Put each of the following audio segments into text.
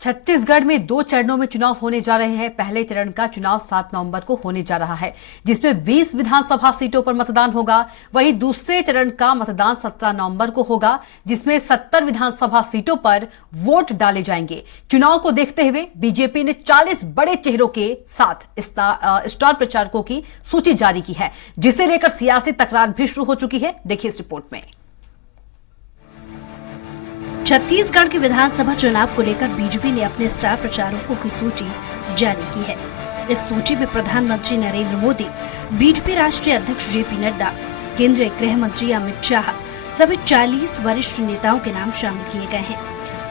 छत्तीसगढ़ में 2 चरणों में चुनाव होने जा रहे हैं। पहले चरण का चुनाव 7 नवंबर को होने जा रहा है, जिसमें 20 विधानसभा सीटों पर मतदान होगा। वहीं दूसरे चरण का मतदान 17 नवंबर को होगा, जिसमें 70 विधानसभा सीटों पर वोट डाले जाएंगे। चुनाव को देखते हुए बीजेपी ने 40 बड़े चेहरों के साथ स्टार प्रचारकों की सूची जारी की है, जिसे लेकर सियासी तकरार भी शुरू हो चुकी है। देखिए इस रिपोर्ट में। छत्तीसगढ़ के विधानसभा चुनाव को लेकर बीजेपी ने अपने स्टार प्रचारकों की सूची जारी की है। इस सूची में प्रधानमंत्री नरेंद्र मोदी, बीजेपी राष्ट्रीय अध्यक्ष जेपी नड्डा, केंद्रीय गृह मंत्री अमित शाह सभी 40 वरिष्ठ नेताओं के नाम शामिल किए गए हैं।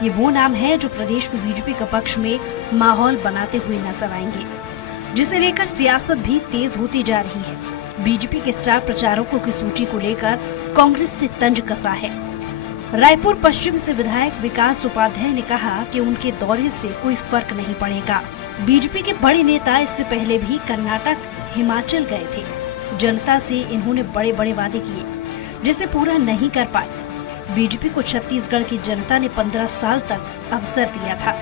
ये वो नाम है जो प्रदेश में बीजेपी के पक्ष में माहौल बनाते हुए नजर आएंगे, जिसे लेकर सियासत भी तेज होती जा रही है। बीजेपी के स्टार प्रचारकों की सूची को लेकर कांग्रेस ने तंज कसा है। रायपुर पश्चिम से विधायक विकास उपाध्याय ने कहा कि उनके दौरे से कोई फर्क नहीं पड़ेगा। बीजेपी के बड़े नेता इससे पहले भी कर्नाटक, हिमाचल गए थे। जनता से इन्होंने बड़े बड़े वादे किए, जिसे पूरा नहीं कर पाए। बीजेपी को छत्तीसगढ़ की जनता ने 15 साल तक अवसर दिया था।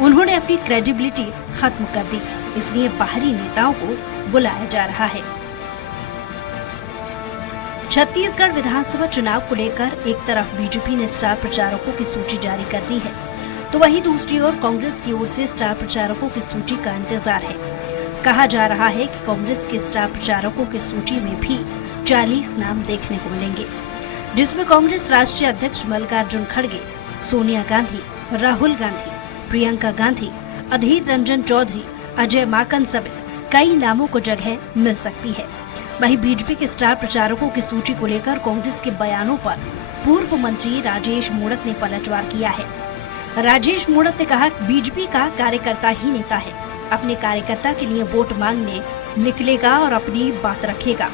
उन्होंने अपनी क्रेडिबिलिटी खत्म कर दी, इसलिए बाहरी नेताओं को बुलाया जा रहा है। छत्तीसगढ़ विधानसभा चुनाव को लेकर एक तरफ बीजेपी ने स्टार प्रचारकों की सूची जारी कर दी है, तो वहीं दूसरी ओर कांग्रेस की ओर से स्टार प्रचारकों की सूची का इंतजार है। कहा जा रहा है कि कांग्रेस के स्टार प्रचारकों की सूची में भी 40 नाम देखने को मिलेंगे, जिसमें कांग्रेस राष्ट्रीय अध्यक्ष मल्लिकार्जुन खड़गे, सोनिया गांधी, राहुल गांधी, प्रियंका गांधी, अधीर रंजन चौधरी, अजय माकन समेत कई नामों को जगह मिल सकती है। वहीं बीजेपी के स्टार प्रचारकों की सूची को लेकर कांग्रेस के बयानों पर पूर्व मंत्री राजेश मूणत ने पलटवार किया है। राजेश मूणत ने कहा, बीजेपी का कार्यकर्ता ही नेता है, अपने कार्यकर्ता के लिए वोट मांगने निकलेगा और अपनी बात रखेगा।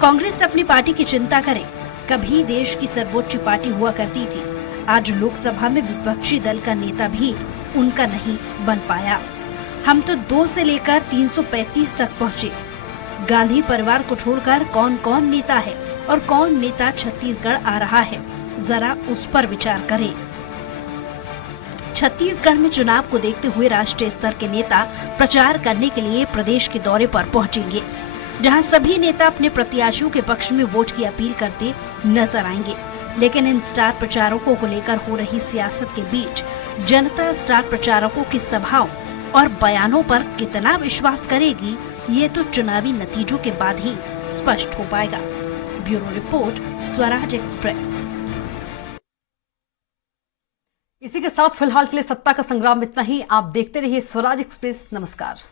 कांग्रेस अपनी पार्टी की चिंता करे, कभी देश की सर्वोच्च पार्टी हुआ करती थी। आज लोकसभा में विपक्षी दल का नेता भी उनका नहीं बन पाया। हम तो 2 से लेकर 335 तक पहुँचे। गांधी परिवार को छोड़कर कौन कौन नेता है और कौन नेता छत्तीसगढ़ आ रहा है, जरा उस पर विचार करें। छत्तीसगढ़ में चुनाव को देखते हुए राष्ट्रीय स्तर के नेता प्रचार करने के लिए प्रदेश के दौरे पर पहुंचेंगे, जहां सभी नेता अपने प्रत्याशियों के पक्ष में वोट की अपील करते नजर आएंगे। लेकिन इन स्टार प्रचारकों को लेकर हो रही सियासत के बीच जनता स्टार प्रचारकों की सभाओं और बयानों पर कितना विश्वास करेगी, ये तो चुनावी नतीजों के बाद ही स्पष्ट हो पाएगा। Bureau report, Swaraj express. इसी के साथ फिलहाल के लिए सत्ता का संग्राम इतना ही। आप देखते रहिए स्वराज एक्सप्रेस। नमस्कार।